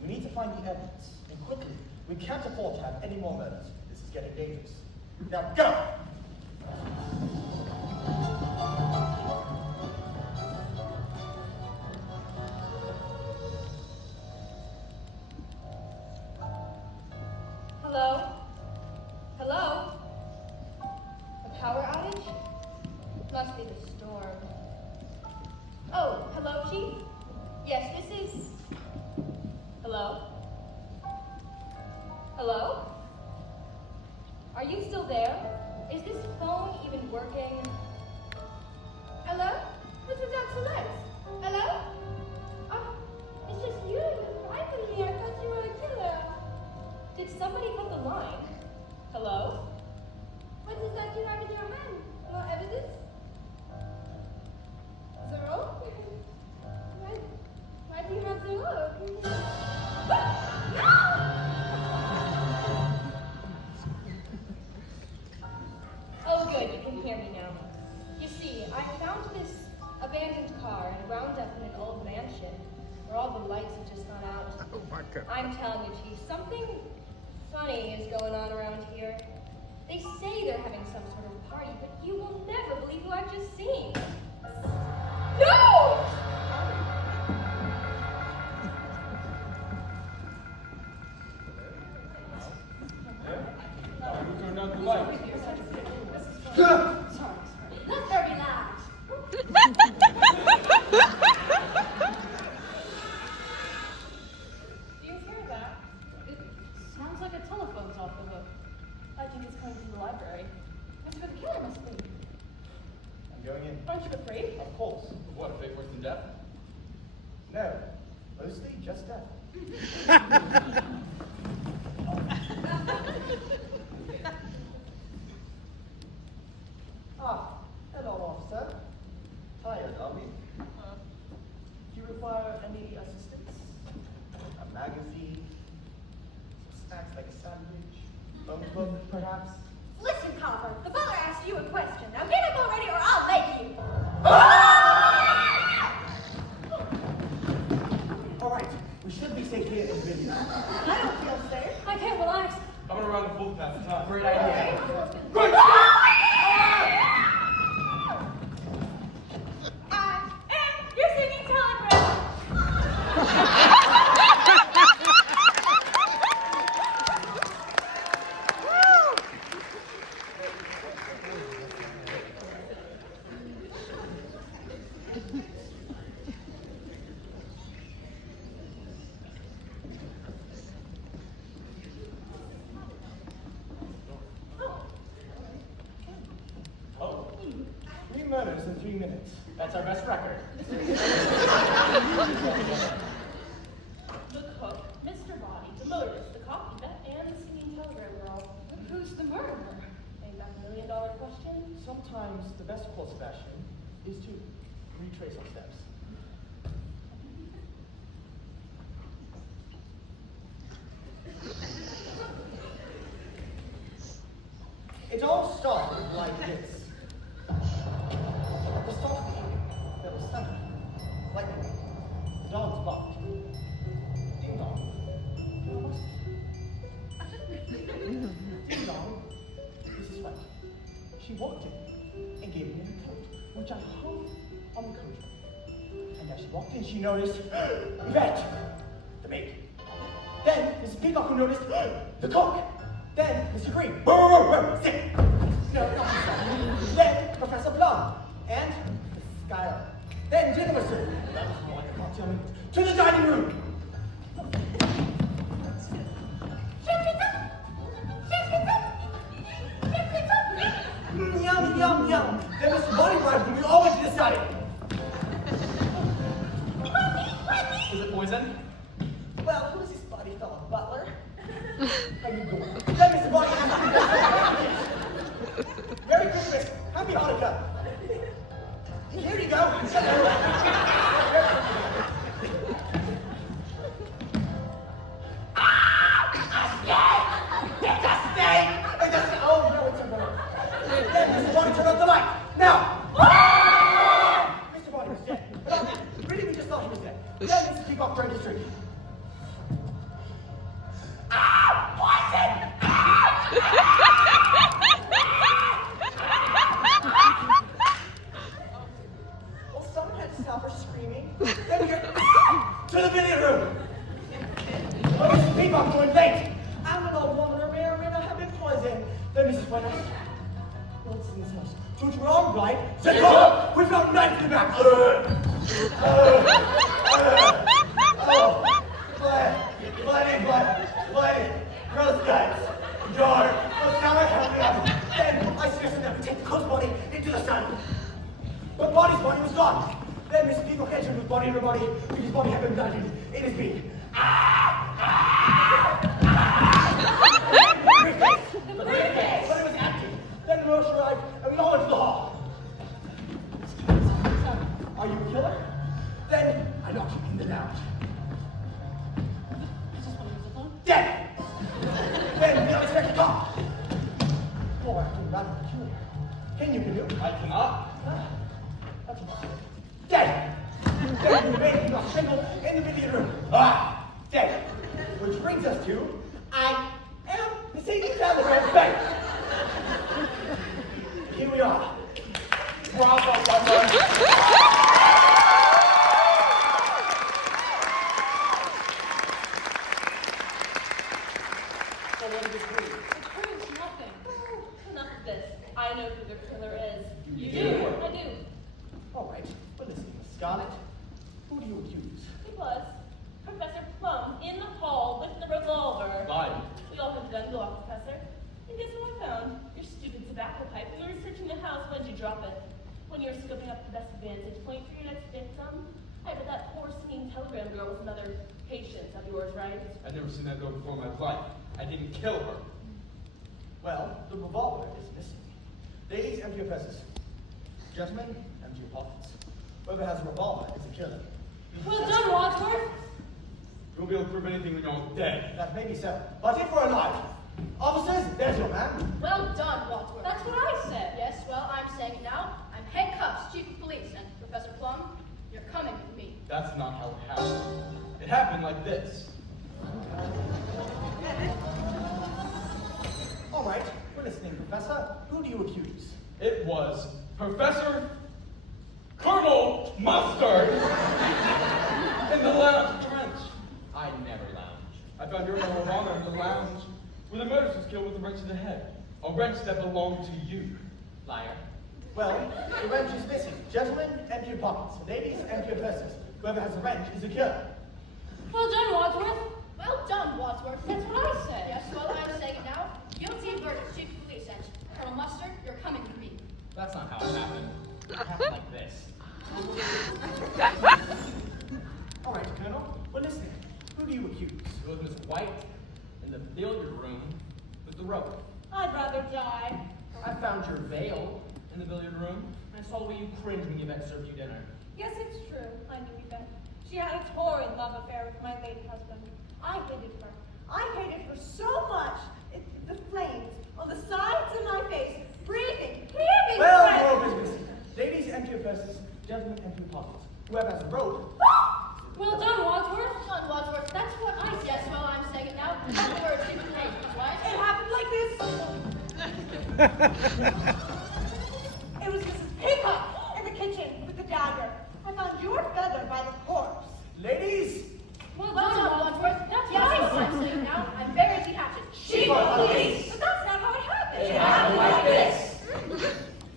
We need to find the evidence, and quickly. We can't afford to have any more murders. This is getting dangerous. Now, go! Hello? Hello? A power outage? Must be the storm. Oh, hello, Chief? Yes, this is... Hello? Hello? Are you still there? Is this phone even working? Hello? Mr. Dr. Hello? Oh, it's just you in the private here. I thought you were a killer. Did somebody cut the line? Hello? What is that you have in your hand? No evidence? Zero? Why do you have zero? Oh good, you can hear me now. You see, I found this abandoned car and wound up in an old mansion where all the lights have just gone out. Oh my God. I'm telling you, Chief, something funny is going on around here. They say they're having some sort of party, but you will never believe who I've just seen. No! Who turned out the lights? Let's very loud. Do you hear that? It sounds like a telephone's off the hook. I think it's coming from the library. That's where the killer must be. I'm going in. Aren't you afraid? Of course. What, a fate worse than death? No. Mostly just death. Ah, hello, officer. Tired, are we? Do you require any assistance? A magazine? Some snacks like a sandwich? Phone book, perhaps? Listen, Copper, the butler asked you a question. Now get up already or I'll make you. All right, we should be safe here in Vineyard. I don't feel safe. I can't relax. I'm gonna round the full pass the time. Great idea. Quick! You're singing telegram. Oh, 3 murders in 3 minutes. That's our best record. The cook, Mr. Body, the motorist, the copy vet, and the singing telegram girl. Who's the murderer? Ain't that $1 million question? Sometimes the best course of action is to retrace our steps. It all started like this. At the start of the evening, there was thunder, lightning, the dogs barked. Ding dong. Ding dong. Mrs. White. She walked in and gave me a coat, which I hung on the coat rack. And as she walked in, she noticed Yvette, the maid. Then Mrs. Peacock, who noticed the cook. Then Mr. Green, sick. No, not Mr. Then Professor Plum and Mrs. Schuyler. Then Jennifer, that was more like a cocktail meeting, to the dining room. Yum, yum, yum. Then Mr. Bonnie arrived and we all went to the side. Is it poison? Well, who's this body fella? Butler? How you doing? Then Mr. Bonnie Merry Christmas. Happy Hanukkah. Here you go. Oh, no, it's a bird. Then Mr. Bonnie turned off the light. Now. in this house. So it's wrong, right? Say go! We've got knife in the back! Bloody, gross guys. Door, let's now help me up. Then I suggested that we take the cook's body into the sun. But Bonnie's body was gone. Then Miss People catches with Bonnie and her body, because Bonnie had been blinded in his beak. The briefcase! But it was empty. Then the nurse arrived, and we all went to the hall. Are you a killer? Then I knocked him in the lounge. Dead! Then the unexpected call. Boy, I can rather peculiar. Can you canoe? I cannot. That's impossible. Dead! Then the baby got strangled in the billiard room. Dead. Which brings us to, I am the Satan telegram bank. Here we are. Bravo, bravo. Enough of this. I know who the killer is. You do? I do. All right, but listen, Miss Scarlet, who do you accuse? It was Professor Plum in the hall with the revolver. Lied. We all have done go off, Professor. And guess what I found? Your stupid tobacco pipe. When you were searching the house, when did you drop it? When you were scoping up the best vantage point for your next victim? I bet that poor singing telegram girl was another patient of yours, right? I've never seen that girl before in my life. I didn't kill her. Well, the revolver is missing. Ladies, empty your purses. Gentlemen, empty your pockets. Whoever has a revolver is a killer. Well done, Wadsworth. You won't be able to prove anything when you're all dead. That may be so, but if we're alive, officers, there's your man. Well done, Wadsworth. That's what I said. Yes, well, I'm saying it now. I'm head cuffs, chief of police, and Professor Plum, you're coming with me. That's not how it happened. It happened like this. All right, we're listening, Professor. Who do you accuse? It was Professor Colonel Mustard in the lounge. I never lounge. I found your revolver in the lounge where the murderess was killed with a wrench to the head. A wrench that belonged to you. Liar. Well, the wrench is missing. Gentlemen, empty your pockets. Ladies, empty your purses. Whoever has a wrench is a killer. Well done, Wadsworth. Well done, Wadsworth. That's what I said. Yes, well, I'm saying it now. Guilty verdict, chief of police, and Colonel Mustard, you're coming with me. That's not how it happened. It happened like this. All right, Colonel, we're listening. Who do you accuse? It was Miss White in the billiard room with the rope. I'd rather die. I found your veil in the billiard room. I saw the way you cringed when Yvette served you dinner. Yes, it's true. I knew Yvette. She had a torrid love affair with my late husband. I hated her. I hated her so much. The flames on the sides of my face, breathing, heaving. Well, the rope is missing. Ladies, empty your purses. Gentlemen, empty your pockets. Whoever has a rope. Well done, Wadsworth. Well done, Wadsworth. That's what I said. Yes, well, I'm saying it now. Have the word, chief of police, Miss White. It happened like this. It was Mrs. Peacock in the kitchen with the dagger. I found your feather by the corpse. Ladies, Well Well done, done, Wadsworth. That's Yes, what well, I I'm said. saying it now. I'm buried the hatchet. Chief of police. But that's not how it happened. It happened like this.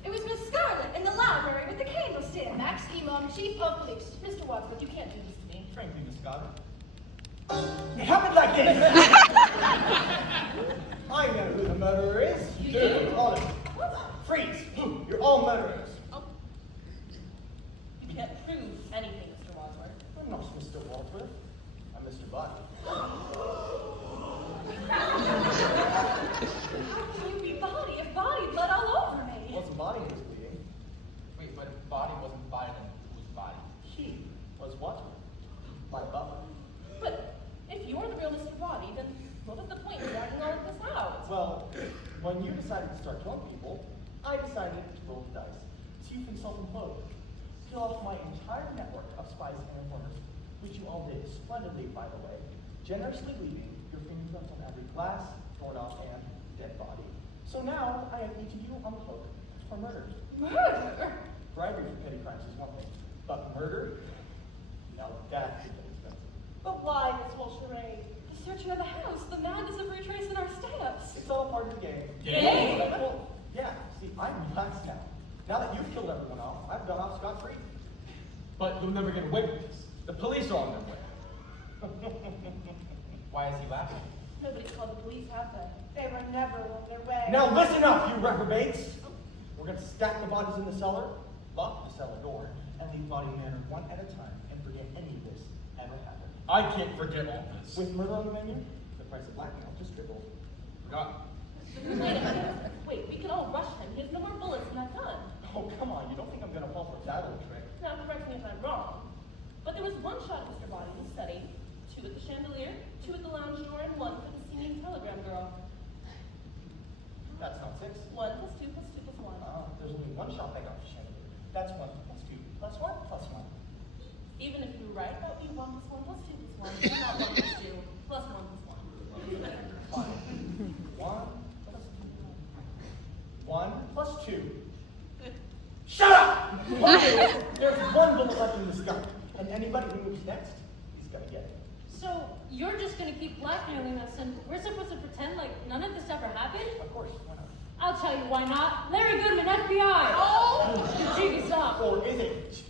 It was Miss Scarlet in the library with the candlestick. Max Emon, chief of police. Mr. Wadsworth, you can't do this to me. Frankly, Miss Scott. It happened like this. I know who the murderer is. You do? All of you. Freeze. You're all murderers. You can't prove anything, Mr. Wadsworth. I'm not Mr. Wadsworth. I'm Mr. Body. How can you be body if body blood all over me? Wasn't Body who was bleeding. Wait, but if body wasn't body, then who was body? He was Wadsworth. My butler. But if you're the real Mr. Roddy, then what was the point in dragging all of this out? Well, when you decided to start killing people, I decided to roll the dice. So you can self-implode. Kill off my entire network of spies and informers, which you all did splendidly, by the way, generously leaving your fingerprints on every glass, doorknob, and dead body. So now I have each of you on the hook for murder. Murder? Bribery for petty crimes is one thing, but murder? Now that is expensive. But why this whole charade? The searching of the house, the madness of retracing our steps. It's all part of the game. Game? Well, yeah. See, I'm relaxed now. Now that you've killed everyone off, I've gone off scot-free. But you'll never get away with this. The police are on their way. Why is he laughing? Nobody's called the police, have they? They were never on their way. Now listen up, you reprobates! We're going to stack the bodies in the cellar, lock the cellar door, and leave Body Manor one at a time and forget any of this ever happened. I can't forget all this. With murder on the menu, the price of blackmail just tripled. Forgotten. Wait a minute. Wait, we can all rush him. He has no more bullets in that gun. Oh, come on, you don't think I'm going to fall for that little trick? Now, correct me if I'm wrong, but there was one shot at Mr. Body in the study, 2 at the chandelier, 2 at the lounge door, and 1 for the singing telegram girl. That's not 6. 1 plus 2 plus 2 plus 1. There's only one shot back off the chandelier. That's 1 plus 2 plus 1 plus 1. Even if you're right, that would be 1 plus 1 plus 2 plus 1, not 1 plus 2 plus 1 plus 1. Fine. 1 plus 2. 1 plus 2. Shut up! Okay, there's 1 bullet left in this gun, and anybody who moves next, he's gonna get it. So you're just gonna keep blackmailing us, and we're supposed to pretend like none of this ever happened? Of course, why not? I'll tell you why not. Larry Goodman, FBI. Oh, the jig is up. Or is it? This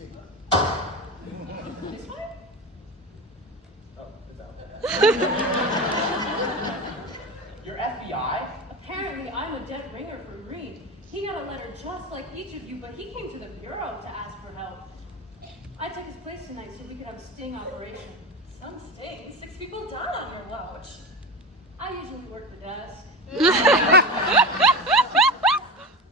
way? Oh, is that You're FBI? Apparently, I'm a dead ringer for Green. He got a letter just like each of you, but he came to the bureau to ask for help. I took his place tonight so we could have a sting operation. Some sting. 6 people died on your watch. I usually work the desk.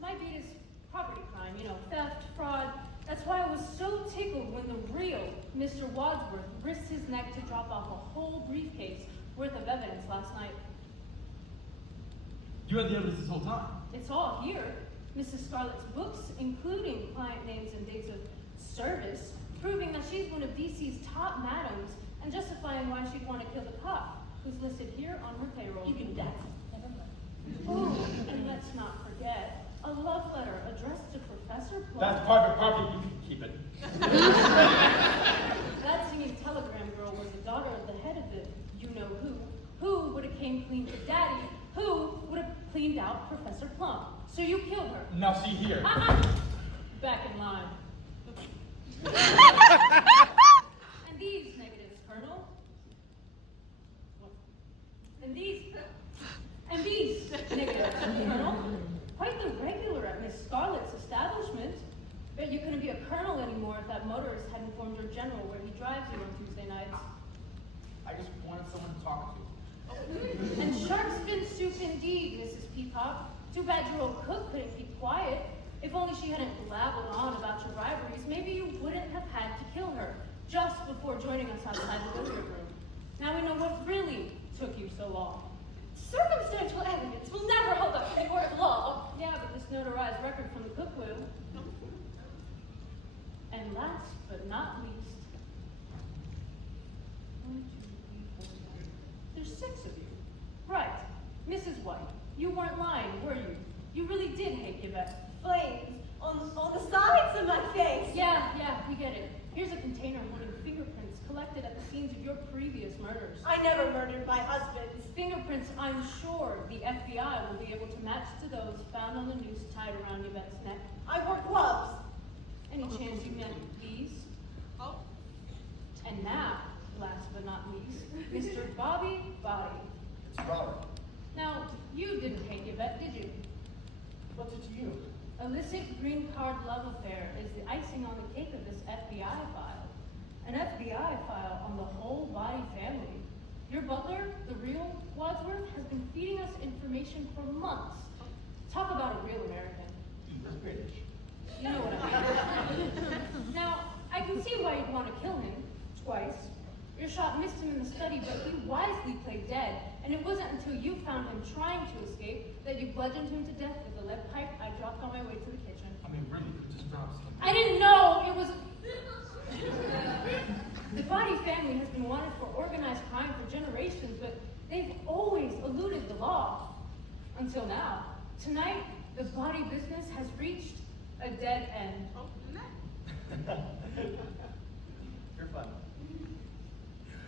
My beat is property crime, theft, fraud. That's why I was so tickled when the real Mr. Wadsworth risked his neck to drop off a whole briefcase worth of evidence last night. You had the evidence this whole time. It's all here. Mrs. Scarlett's books, including client names and dates of service, proving that she's one of DC's top madams and justifying why she'd want to kill the cop, who's listed here on her payroll. You can dance. Never mind. Oh, and let's not forget a love letter addressed to Professor Plum. That's private property. You can keep it. That singing telegram girl was the daughter of the head of the who would have came clean to Daddy, who would have cleaned out Professor Plum. So you killed her. Now see here. Back in line. And these negatives, Colonel. And these negatives, Colonel. Quite the regular at Miss Scarlett's establishment. Bet you couldn't be a colonel anymore if that motorist had informed your general where he drives you on Tuesday nights. I just wanted someone to talk to. And shark fin soup indeed, Mrs. Peacock. Too bad your old cook couldn't keep quiet. If only she hadn't blabbered on about your rivalries, maybe you wouldn't have had to kill her just before joining us outside the billiard room. Now we know what really took you so long. Circumstantial evidence will never hold up in a court of law. Yeah, but this notarized record from the cook will. And last but not least, 1, 2, 3, 4, 5. There's 6 of you. Right. Mrs. White, you weren't lying, were you? You really did hate Yvette. Flames on the sides of my face. Yeah, we get it. Here's a container holding fingerprints collected at the scenes of your previous murders. I never murdered my husband. Fingerprints I'm sure the FBI will be able to match to those found on the noose tied around Yvette's neck. I wore gloves. Any chance you meant these? Oh. And now, last but not least, Mr. Bobby Body. It's Robert. Now, you didn't hate Yvette, did you? What's it to you? Illicit green card love affair is the icing on the cake of this FBI file. An FBI file on the whole Body family. Your butler, the real Wadsworth, has been feeding us information for months. Talk about a real American. He's British. You know what I mean. Now, I can see why you'd want to kill him twice. Your shot missed him in the study, but he wisely played dead, and it wasn't until you found him trying to escape that you bludgeoned him to death with the lead pipe I dropped on my way to the kitchen. I mean, really, it just drops him. I didn't know it was... The Body family has been wanted for organized crime for generations, but they've always eluded the law. Until now. Tonight, the Body business has reached a dead end. You're fun.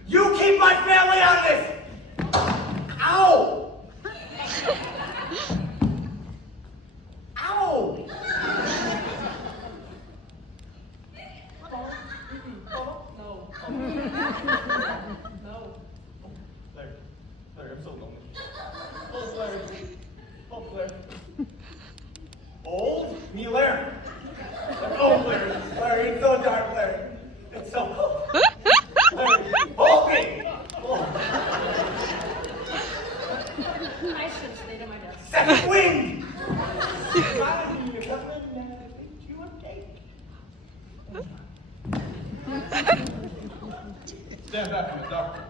You keep my family out of this! Ow! Ow! my desk. Second wind! Finally, your government made you a cake. Stand back from the doctor.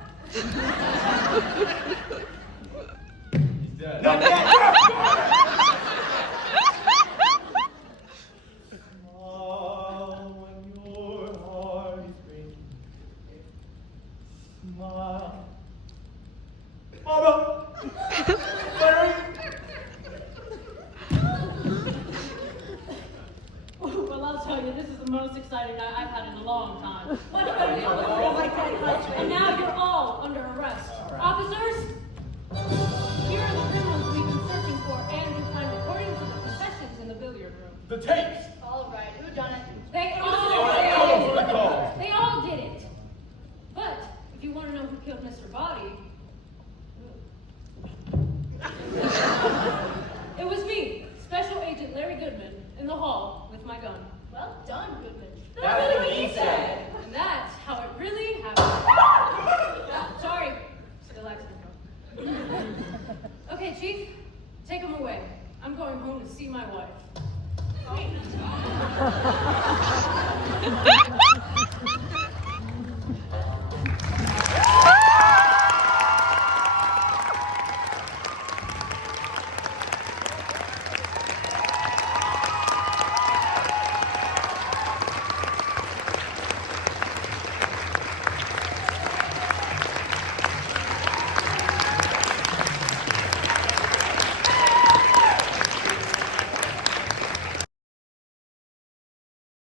He's dead. No, no, Smile when your heart is breaking. Smile. Mama! Larry! Well, I'll tell you, this is the most exciting night I've had in a long time. What about you? And now you're all under arrest. Officers, here are the criminals we've been searching for and who find according to the confessions in the billiard room. The tapes! All right, who done it? They all They did it. But if you want to know who killed Mr. Body, it was me, Special Agent Larry Goodman, in the hall with my gun. Well done, Goodman. That's what he said. And that's how it really happened. Sorry, still accident. Okay, Chief, take him away. I'm going home to see my wife. Wait.